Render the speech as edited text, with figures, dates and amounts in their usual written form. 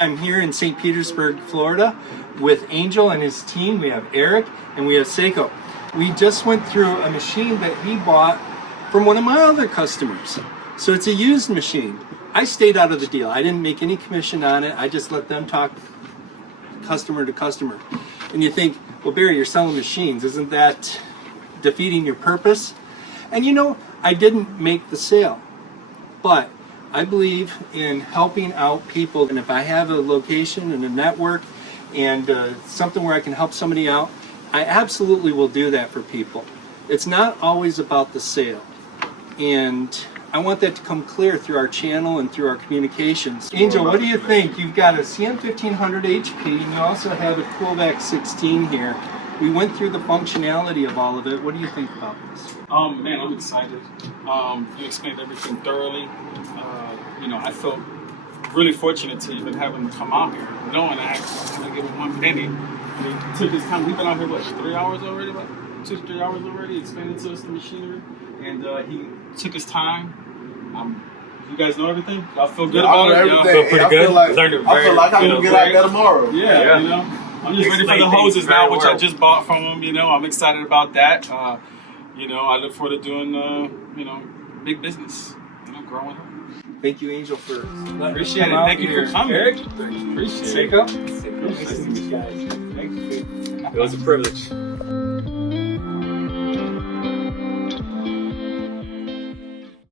I'm here in St. Petersburg, Florida with Angel and his team. We have Eric and we have Seiko. We just went through a machine that he bought from one of my other customers. So it's a used machine. I stayed out of the deal. I didn't make any commission on it. I just let them talk customer to customer. And you think, well, Barry, you're selling machines. Isn't that defeating your purpose? And you know, I didn't make the sale, but I believe in helping out people, and if I have a location and a network and something where I can help somebody out, I absolutely will do that for people. It's not always about the sale, and I want that to come clear through our channel and through our communications. Angel, what do you think? You've got a CM1500 HP, and you also have a Coolvac 16 here. We went through the functionality of all of it. What do you think about this? Man, I'm excited. You explained everything thoroughly. You know, I felt really fortunate to even have him come out here, knowing I actually give him one penny. He took his time. We've been out here, what, 3 hours already? About 2 to 3 hours already, explaining to us the machinery. And he took his time. You guys know everything? Y'all feel good about it? Y'all feel pretty good? I feel like I can get out there tomorrow. Yeah, you know. I'm just ready for the hoses now, which I just bought from him. You know, I'm excited about that. You know, I look forward to doing, you know, big business. You know, growing up. Thank you, Angel, for Appreciate it. Thank you for coming. Eric, appreciate Seiko. it. Nice to meet you guys. Thank you. It was a privilege.